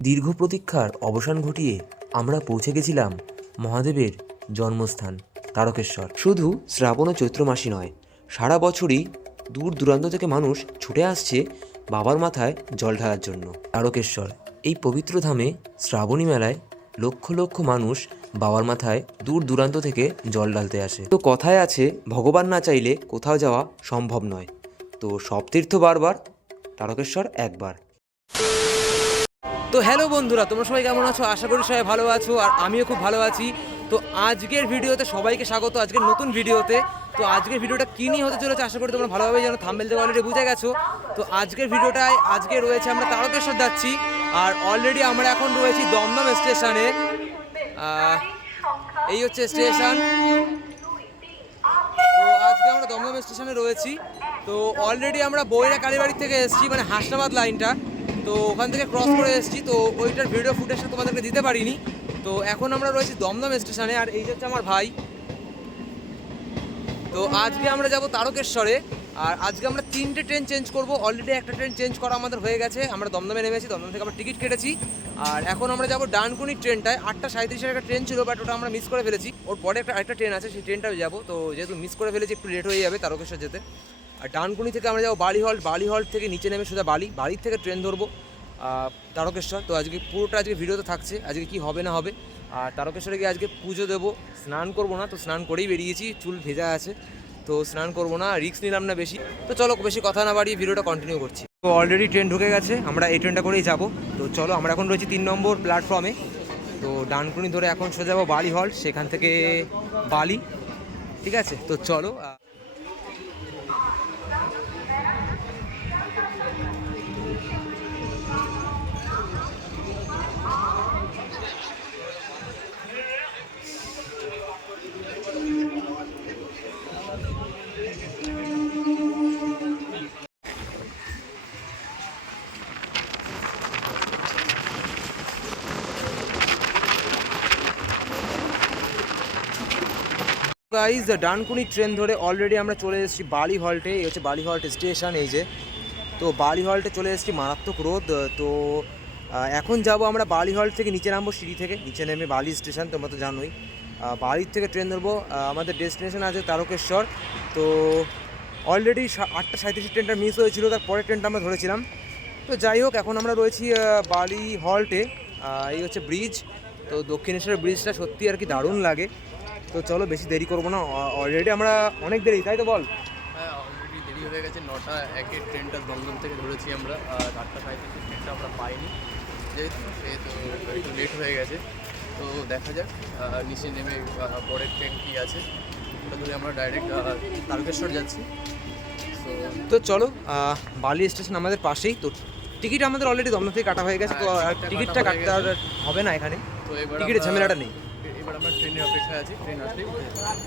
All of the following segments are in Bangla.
দীর্ঘ প্রতীক্ষার অবসান ঘটিয়ে আমরা পৌঁছে গেছিলাম মহাদেবের জন্মস্থান, তারকেশ্বর। শুধু শ্রাবণ ও চৈত্র মাসই নয়, সারা বছরই দূর দূরান্ত থেকে মানুষ ছুটে আসছে বাবার মাথায় জল ঢালার জন্য। তারকেশ্বর, এই পবিত্র ধামে শ্রাবণী মেলায় লক্ষ লক্ষ মানুষ বাবার মাথায় দূর দূরান্ত থেকে জল ঢালতে আসে। তো কথায় আছে, ভগবান না চাইলে কোথাও যাওয়া সম্ভব নয়। তো সব তীর্থ বারবার, তারকেশ্বর একবার। তো হ্যালো বন্ধুরা, তোমরা সবাই কেমন আছো? আশা করি সবাই ভালো আছো আর আমিও খুব ভালো আছি। তো আজকের ভিডিওতে সবাইকে স্বাগত, আজকের নতুন ভিডিওতে। তো আজকের ভিডিওটা কী নিয়ে হতে চলেছে আশা করি তোমরা ভালোভাবে যেন থাম্বেল থেকে অলরেডি বুঝে গেছো। তো আজকের ভিডিওটায় আজকে রয়েছে আমরা তারকেশ্বর যাচ্ছি আর অলরেডি আমরা এখন রয়েছি দমদম স্টেশনে। এই হচ্ছে স্টেশন। তো আজকে আমরা দমদম স্টেশনে রয়েছি। তো অলরেডি আমরা বইরা কালীবাড়ি থেকে এসেছি মানে হাসনাবাদ লাইনটা তো ওখান থেকে ক্রস করে এসেছি তো ওইটার ভিডিও ফুটেজটা তোমাদেরকে দিতে পারিনি। তো এখন আমরা রয়েছি দমদম স্টেশনে আর এই যে হচ্ছে আমার ভাই। তো আজকে আমরা যাব তারকেশ্বরে আর আজকে আমরা তিনটে ট্রেন চেঞ্জ করব। অলরেডি একটা ট্রেন চেঞ্জ করা আমাদের হয়ে গেছে। আমরা দমদমে নেমেছি দমদম থেকে আমরা টিকিট কেটেছি। আর এখন আমরা যাব ডানকুনি ট্রেনটায় আটটা সাঁত্রিশের একটা ট্রেন ছিল বাট ওটা আমরা মিস করে ফেলেছি। ওর পরে একটা আরেকটা ট্রেন আছে সেই ট্রেনটাও যাব। তো যেহেতু মিস করে ফেলেছি একটু লেট হয়ে যাবে তারকেশ্বর যেতে। আর ডানকুনি থেকে আমরা যাব বালি হল্ট থেকে নিচে নেমে সোজা বালি। বালির থেকে ট্রেন ধরবো তারকেশ্বর। তো আজকে পুরোটা আজকে ভিডিওতে থাকছে, আজকে কি হবে না হবে। আর তারকেশ্বরে গিয়ে আজকে পুজো দেবো। স্নান করব না, তো স্নান করেই বেরিয়েছি, চুল ভেজা আছে। তো স্নান করব না, রিস্ক নিলাম না বেশি। তো চলো, বেশি কথা না বাড়িয়ে ভিডিওটা কন্টিনিউ করছি। তো অলরেডি ট্রেন ঢুকে গেছে, আমরা এই ট্রেনটা করেই যাব। তো চলো, আমরা এখন রয়েছি তিন নম্বর প্ল্যাটফর্মে তো ডানকুনি ধরে এখন সোজা যাব বালি হল সেখান থেকে বালি। ঠিক আছে? তো চলো গাইজ ডানকুনি ট্রেন ধরে অলরেডি আমরা চলে এসেছি বালি হল্টে এই হচ্ছে বালি হল্ট স্টেশন এই যে। তো বালি হল্টে চলে এসেছি মারাত্মক রোদ। তো এখন যাব আমরা বালি হল্ট থেকে নিচে নামবো সিঁড়ি থেকে। নিচে নেমে বালি স্টেশন তোমরা তো জানোই। বালির থেকে ট্রেন ধরবো। আমাদের ডেস্টিনেশন আছে তারকেশ্বর। তো অলরেডি আটটা সাঁত্রিশ ট্রেনটা মিস হয়েছিল তার পরের ট্রেনটা আমরা ধরেছিলাম। তো যাই হোক, এখন আমরা রয়েছি বালি হল্টে এই হচ্ছে ব্রিজ তো দক্ষিণেশ্বরের ব্রিজটা সত্যি আর কি দারুণ লাগে। তো চলো বেশি দেরি করব না অলরেডি আমরা অনেক দেরি তাই তো বল? হ্যাঁ অলরেডি দেরি হয়ে গেছে নটা একের ট্রেনটা দমদম থেকে ধরেছি আমরা আর আটটা সাঁত্রিশের ট্রেনটা আমরা পাইনি যেহেতু সেহেতু একটু লেট হয়ে গেছে তো দেখা যাক নিচে নেমে পরের ট্রেন কী আছে ওটা ধরে আমরা ডাইরেক্ট তারকেশ্বর যাচ্ছি। তো তো চলো বালি স্টেশন আমাদের পাশেই তো টিকিট আমাদের অলরেডি দমদম থেকে কাটা হয়ে গেছে তো হ্যাঁ, আর টিকিটটা টিকিটটা কাটা কাটতে আর হবে না এখানে। তো টিকিটের ঝামেলাটা নেই। ট্রেনের অপেক্ষায় আছি ট্রেন আসলেই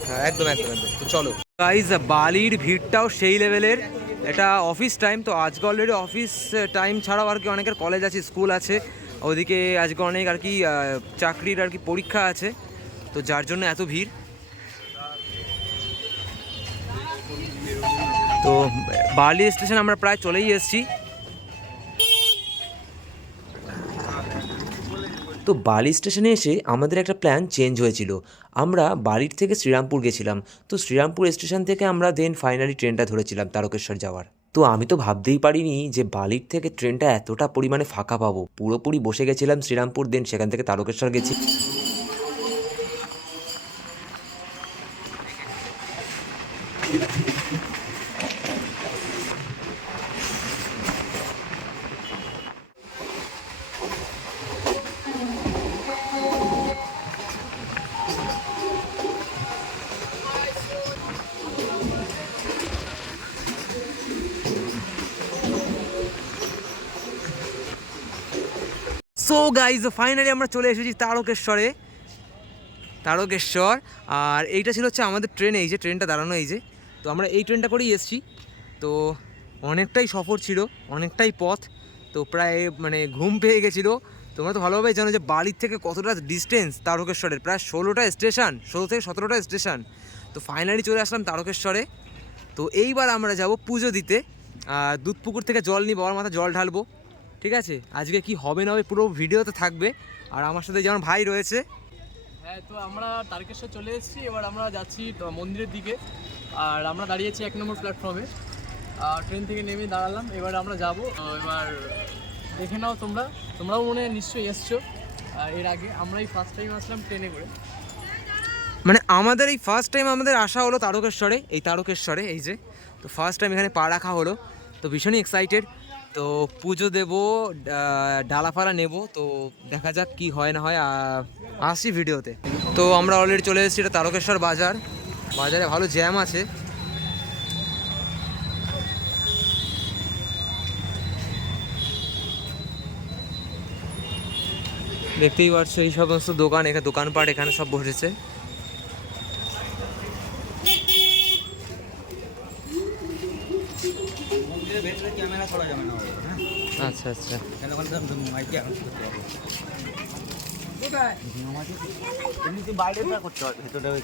হ্যাঁ একদম একদম একদম। তো চলো। গাইজ বালির ভিড়টাও সেই লেভেলের এটা অফিস টাইম তো আজকে অলরেডি অফিস টাইম ছাড়াও আর কি অনেকের কলেজ আছে স্কুল আছে। ওদিকে আজকে অনেক আর কি চাকরির আর কি পরীক্ষা আছে। তো যার জন্য এত ভিড়। তো বালি স্টেশন আমরা প্রায় চলেই এসেছি। তো বালি স্টেশনে এসে আমাদের একটা প্ল্যান চেঞ্জ হয়েছিল। আমরা বাড়ির থেকে শ্রীরামপুর গেছিলাম। তো শ্রীরামপুর স্টেশন থেকে আমরা দেন ফাইনালি ট্রেনটা ধরেছিলাম তারকেশ্বর যাওয়ার। তো আমি তো ভাবতেই পারিনি যে বালির থেকে ট্রেনটা এতটা পরিমাণে ফাঁকা পাবো। পুরোপুরি বসে গেছিলাম শ্রীরামপুর দেন সেখান থেকে তারকেশ্বর গেছি। সো গাইজ ফাইনালি আমরা চলে এসেছি তারকেশ্বরে। তারকেশ্বর, আর এইটা ছিল হচ্ছে আমাদের ট্রেন এই যে ট্রেনটা দাঁড়ানো, এই যে। তো আমরা এই ট্রেনটা করেই এসেছি। তো অনেকটাই সফর ছিল, অনেকটাই পথ, তো প্রায় মানে ঘুম পেয়ে গেছিল। তোমরা তো ভালোভাবেই জানো যে বাড়ির থেকে কতটা ডিস্টেন্স তারকেশ্বরের, প্রায় ষোলোটা স্টেশন ষোলো থেকে সতেরোটা স্টেশন তো ফাইনালি চলে আসলাম তারকেশ্বরে। তো এইবার আমরা যাব পুজো দিতে, আর দুধপুকুর থেকে জল নিয়ে বাবার মাথা জল ঢালবো। ঠিক আছে? আজকে কি হবে না হবে পুরো ভিডিওতে থাকবে। আর আমার সাথে যেমন ভাই রয়েছে। হ্যাঁ তো আমরা তারকেশ্বর চলে এসেছি। এবার আমরা যাচ্ছি মন্দিরের দিকে। আর আমরা দাঁড়িয়েছি এক নম্বর প্ল্যাটফর্মে আর ট্রেন থেকে নেমে দাঁড়ালাম। এবার আমরা যাব এবার দেখে নাও তোমরা। তোমরাও মনে হয় নিশ্চয়ই এসছো। আর এর আগে আমরা এই ফার্স্ট টাইম আসলাম ট্রেনে করে। মানে আমাদের এই ফার্স্ট টাইম আমাদের আসা হলো তারকেশ্বরে এই তারকেশ্বরে এই যে। তো ফার্স্ট টাইম এখানে পা রাখা হলো। তো ভীষণই এক্সাইটেড তো পুজো দেবো ডালাফালা নেব। তো দেখা যাক কি হয় না হয় আসি ভিডিওতে। তো আমরা অলরেডি চলে এসেছি, এটা তারকেশ্বর বাজার। বাজারে ভালো জ্যাম আছে। দেখতেই পাচ্ছ, এই সমস্ত দোকান, এখানে দোকানপাট, এখানে সব বসেছে। ক্যামেরা করা যাবে না আচ্ছা আচ্ছা। কেন ওখানে মাইকে অ্যানাউন্স করতে হবে ভেতরে ওই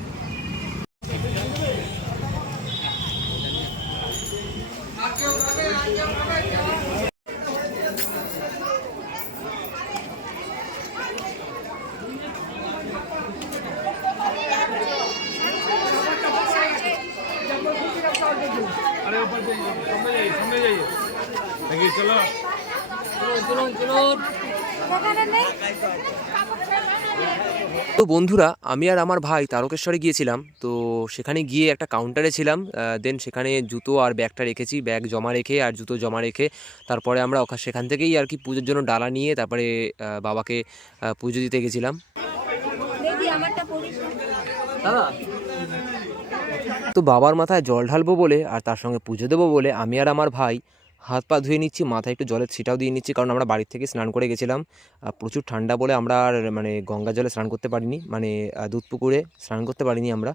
তো বন্ধুরা আমি আর আমার ভাই তারকেশ্বরে গিয়েছিলাম। তো সেখানে গিয়ে একটা কাউন্টারে ছিলাম দেন সেখানে জুতো আর ব্যাগটা রেখেছি ব্যাগ জমা রেখে আর জুতো জমা রেখে তারপরে আমরা সেখান থেকেই আর কি পুজোর জন্য ডালা নিয়ে তারপরে বাবাকে পুজো দিতে গেছিলাম। দিদি আমারটা পড়িস দাদা তো বাবার মাথায় জল ঢালবো বলে আর তার সঙ্গে পুজো দেবো বলে আমি আর আমার ভাই হাত পা ধুয়ে নিচ্ছি, মাথায় একটু জলের ছিটাও দিয়ে নিচ্ছি কারণ আমরা বাড়ির থেকে স্নান করে গেছিলাম। প্রচুর ঠান্ডা বলে আমরা আর মানে গঙ্গা জলে স্নান করতে পারিনি মানে দুধ পুকুরে স্নান করতে পারিনি আমরা।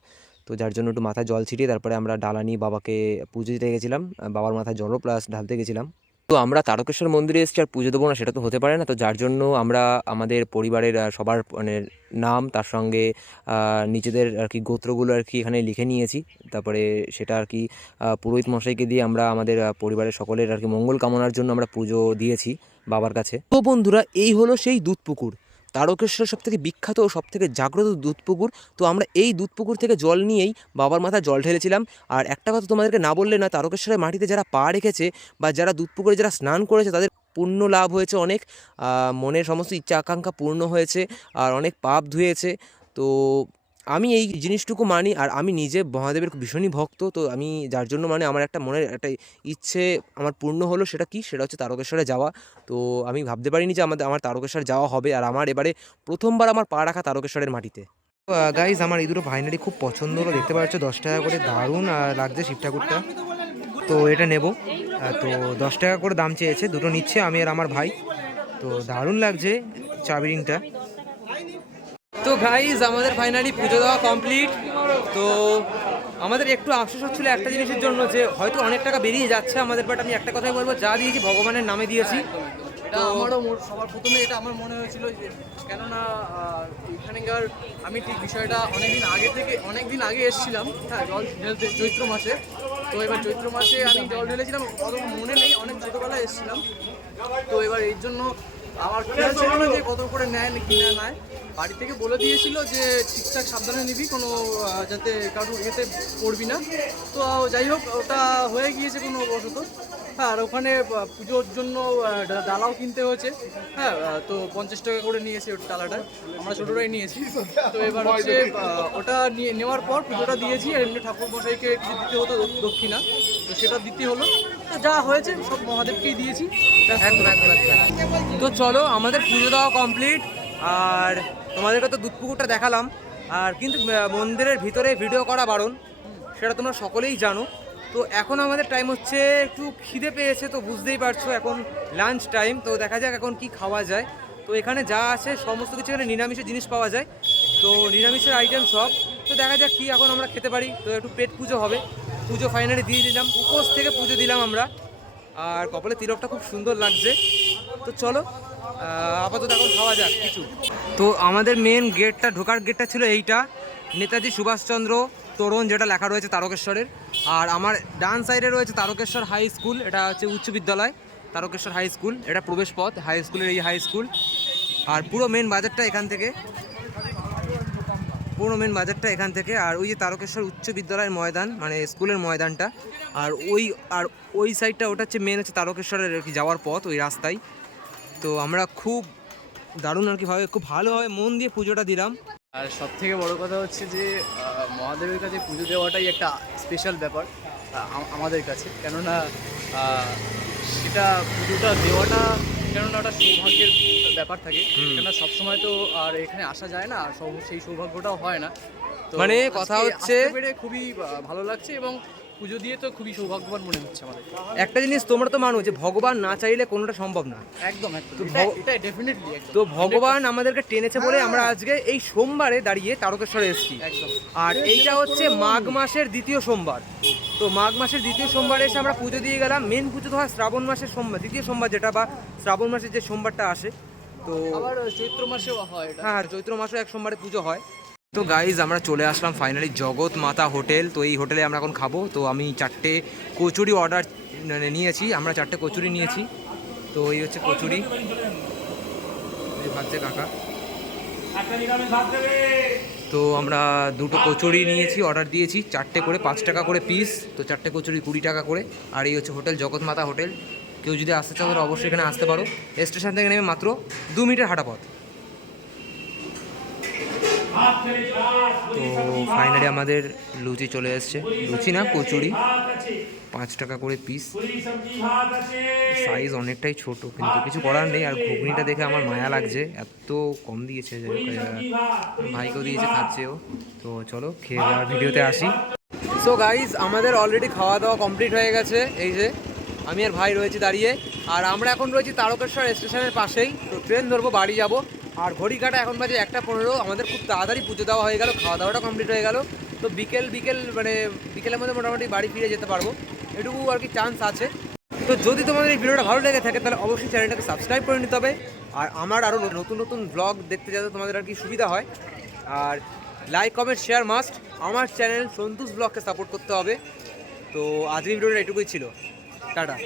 তো যার জন্য একটু মাথায় জল ছিটিয়ে তারপরে আমরা ডালা নিয়ে বাবাকে পুজো দিতে গেছিলাম। বাবার মাথায় জলও প্লাস ঢালতে গেছিলাম। তো আমরা তারকেশ্বর মন্দিরে এসেছি আর পুজো দেবো না, সেটা তো হতে পারে না। তো যার জন্য আমরা আমাদের পরিবারের সবার মানে নাম, তার সঙ্গে নিজেদের আর কি গোত্রগুলো আর কি এখানে লিখে নিয়েছি। তারপরে সেটা আর কি পুরোহিত মশাইকে দিয়ে আমরা আমাদের পরিবারের সকলের আর কি মঙ্গল কামনার জন্য আমরা পুজো দিয়েছি বাবার কাছে। তো বন্ধুরা, এই হলো সেই দুধ পুকুর। তারকেশ্বর সব থেকে বিখ্যাত ও সব থেকে জাগ্রত দুধ পুকুর তো আমরা এই দুধ পুকুর থেকে জল নিয়েই বাবার মাথায় জল ঢেলেছিলাম। আর একটা কথা তোমাদেরকে না বললে না তারকেশ্বরের মাটিতে যারা পা রেখেছে বা যারা দুধ পুকুরে যারা স্নান করেছে, তাদের পূর্ণ লাভ হয়েছে অনেক। মনের সমস্ত ইচ্ছা আকাঙ্ক্ষা পূর্ণ হয়েছে আর অনেক পাপ ধুয়েছে। তো আমি এই জিনিসটুকু মানি আর আমি নিজে মহাদেবের ভীষণই ভক্ত, তো আমি যার জন্য মানে আমার একটা মনের একটা ইচ্ছে আমার পূর্ণ হলো সেটা কি? সেটা হচ্ছে তারকেশ্বরে যাওয়া। তো আমি ভাবতে পারিনি যে আমাদের, আমার তারকেশ্বর যাওয়া হবে আর আমার এবারে প্রথমবার আমার পা রাখা তারকেশ্বরের মাটিতে। গাইজ আমার এই দুটো ফাইনালি খুব পছন্দ হলো। দেখতে পাচ্ছ, দশ টাকা করে দারুণ লাগছে শিব ঠাকুরটা। তো এটা নেব। তো দশ টাকা করে দাম চেয়েছে, দুটো নিচ্ছে আমি আর আমার ভাই। তো দারুণ লাগছে চাবি রিংটা। তো গাইজ আমাদের ফাইনালি পুজো দেওয়া কমপ্লিট তো আমাদের একটু আফসোস হচ্ছিল একটা জিনিসের জন্য যে হয়তো অনেক টাকা বেরিয়ে যাচ্ছে আমাদের বাট আমি একটা কথাই বলব যা দিয়েছি ভগবানের নামে দিয়েছি। এটা আমারও সবার প্রথমে এটা আমার মনে হয়েছিল যে কেননা এখানকার আমি ঠিক বিষয়টা অনেকদিন আগে থেকে অনেক দিন আগে এসেছিলাম হ্যাঁ জল ঢেলতে চৈত্র মাসে। তো এবার চৈত্র মাসে আমি জল ঢেলেছিলাম অত মনে নেই অনেক ছোটোবেলায় এসেছিলাম। তো এবার এর জন্য আমার খেয়াল ছিল না যে কত করে নেয় না কি না নেয়। বাড়ি থেকে বলে দিয়েছিল যে ঠিকঠাক সাবধানে নিবি, কোনো যাতে কারোর ইয়েতে পড়বি না। তো যাই হোক, ওটা হয়ে গিয়েছে কোনো বশত। হ্যাঁ আর ওখানে পুজোর জন্য ডালাও কিনতে হয়েছে। হ্যাঁ তো পঞ্চাশ টাকা করে নিয়েছে ওই ডালাটা। আমরা ছোটোটাই নিয়েছি। তো এবার হচ্ছে ওটা নিয়ে, নেওয়ার পর পুজোটা দিয়েছি, আর এমনি ঠাকুর মশাইকে দিতে হতো দক্ষিণা। তো সেটা দিতে হলো। তো যা হয়েছে, সব মহাদেবকেই দিয়েছি। তো চলো, আমাদের পুজো দেওয়া কমপ্লিট আর তোমাদেরকে তো দুধপুকুরটা দেখালাম। আর কিন্তু মন্দিরের ভিতরে ভিডিও করা বারণ, সেটা তোমরা সকলেই জানো। তো এখন আমাদের টাইম হচ্ছে, একটু খিদে পেয়েছে তো বুঝতেই পারছ, এখন লাঞ্চ টাইম তো দেখা যাক এখন কি খাওয়া যায়। তো এখানে যা আছে, সমস্ত কিছু এখানে নিরামিষের জিনিস পাওয়া যায়। তো নিরামিষের আইটেম সব। তো দেখা যাক কি এখন আমরা খেতে পারি। তো একটু পেট পুজো হবে। পুজো ফাইনালি দিয়ে দিলাম। উপোস থেকে পুজো দিলাম আমরা। আর কপালে তিলকটা খুব সুন্দর লাগছে। তো চলো আপাতত এখন খাওয়া যাক, কিছু। তো আমাদের মেন গেটটা ঢোকার গেটটা ছিল এইটা। নেতাজি সুভাষচন্দ্র তোরণ যেটা লেখা রয়েছে তারকেশ্বরের। আর আমার ডান সাইডে রয়েছে তারকেশ্বর হাই স্কুল এটা হচ্ছে উচ্চ বিদ্যালয়, তারকেশ্বর হাই স্কুল এটা প্রবেশ পথ হাই স্কুলের এই হাই স্কুল আর পুরো মেন বাজারটা এখান থেকে। পুরো মেন বাজারটা এখান থেকে, আর ওই যে তারকেশ্বর উচ্চ বিদ্যালয়ের ময়দান মানে স্কুলের ময়দানটা। আর ওই আর ওই সাইডটা ওটা হচ্ছে মেন হচ্ছে তারকেশ্বরের আর কি যাওয়ার পথ, ওই রাস্তায়। তো আমরা খুব দারুণ আর কি ভাবে, খুব ভালোভাবে মন দিয়ে পুজোটা দিলাম। আর সব থেকে বড় কথা হচ্ছে যে মহাদেবের কাছে পুজো দেওয়াটাই একটা স্পেশাল ব্যাপার আমাদের কাছে। কেননা সেটা পুজোটা দেওয়াটা কেননা ওটা সৌভাগ্যের ব্যাপার থাকে। কেননা সবসময় তো আর এখানে আসা যায় না আর সেই সৌভাগ্যটাও হয় না। মানে কথা হচ্ছে- খুবই ভালো লাগছে এবং পুজো দিয়ে তো খুবই সৌভাগ্যবান মনে হচ্ছে আমাদের। একটা জিনিস তোমরা তো মানো যে ভগবান না চাইলে কোনোটা সম্ভব না। একদম একদম। তো এটা- এটা ডেফিনেটলি তো ভগবান আমাদেরকে টেনেছে বলে আমরা আজকে এই সোমবারে দাঁড়িয়ে তারকেশ্বরে এসেছি। একদম। আর এইটা হচ্ছে মাঘ মাসের দ্বিতীয় সোমবার। তো মাঘ মাসের দ্বিতীয় সোমবারে এসে আমরা পুজো দিয়ে গেলাম। মেন পুজো তো হয় শ্রাবণ মাসের সোমবার দ্বিতীয় সোমবার যেটা বা শ্রাবণ মাসের যে সোমবারটা আসে তো আবার চৈত্র মাসেও হয় এটা। হ্যাঁ চৈত্র মাসেও এক সোমবারে পুজো হয়। তো গাইজ আমরা চলে আসলাম ফাইনালি জগৎ মাতা হোটেল। তো এই হোটেলে আমরা এখন খাব। তো আমি চারটে কচুরি অর্ডার মানে নিয়েছি। আমরা চারটে কচুরি নিয়েছি। তো এই হচ্ছে কচুরি। ভাবছে কাকা। তো আমরা দুটো কচুরি নিয়েছি অর্ডার দিয়েছি। চারটে করে পাঁচ টাকা করে পিস তো চারটে কচুরি কুড়ি টাকা করে। আর এই হচ্ছে হোটেল জগৎমাতা হোটেল। কেউ যদি আসতে চাও তাহলে অবশ্যই এখানে আসতে পারো। স্টেশন থেকে নেমে মাত্র দু মিনিটের হাঁটা পথ তো ফাইনালি আমাদের লুচি চলে এসছে। লুচি না, কচুরি। পাঁচ টাকা করে পিস সাইজ অনেকটাই ছোট, কিন্তু কিছু করার নেই। আর ঘুগনিটা দেখে আমার মায়া লাগছে। এত কম দিয়েছে ভাইকেও দিয়েছে খাচ্ছেও তো চলো, খেয়ে ভিডিওতে আসি। সো গাইজ আমাদের অলরেডি খাওয়া দাওয়া কমপ্লিট হয়ে গেছে। এই যে, আমি আর ভাই রয়েছি দাঁড়িয়ে। আর আমরা এখন রয়েছি তারকেশ্বর স্টেশনের পাশেই। তো ট্রেন ধরবো, বাড়ি যাব। আর ঘড়ি কাটা এখন বাজে একটা পনেরো। আমাদের খুব তাড়াতাড়ি পুজো দেওয়া হয়ে গেল, খাওয়া দাওয়াটা কমপ্লিট হয়ে গেল। তো বিকেল বিকেল মানে বিকেলের মধ্যে মোটামুটি বাড়ি ফিরে যেতে পারব। এটুকু আর কি চান্স আছে। তো যদি তোমাদের এই ভিডিওটা ভালো লেগে থাকে, তাহলে অবশ্যই চ্যানেলটাকে সাবস্ক্রাইব করে নিতে হবে। আর আমার আরও নতুন নতুন ব্লগ দেখতে যাতে তোমাদের আর কি সুবিধা হয়। আর লাইক কমেন্ট শেয়ার মাস্ট আমার চ্যানেল সন্তোষ ব্লগকে সাপোর্ট করতে হবে। তো আজকের ভিডিওটা এটুকুই ছিল। টাটা।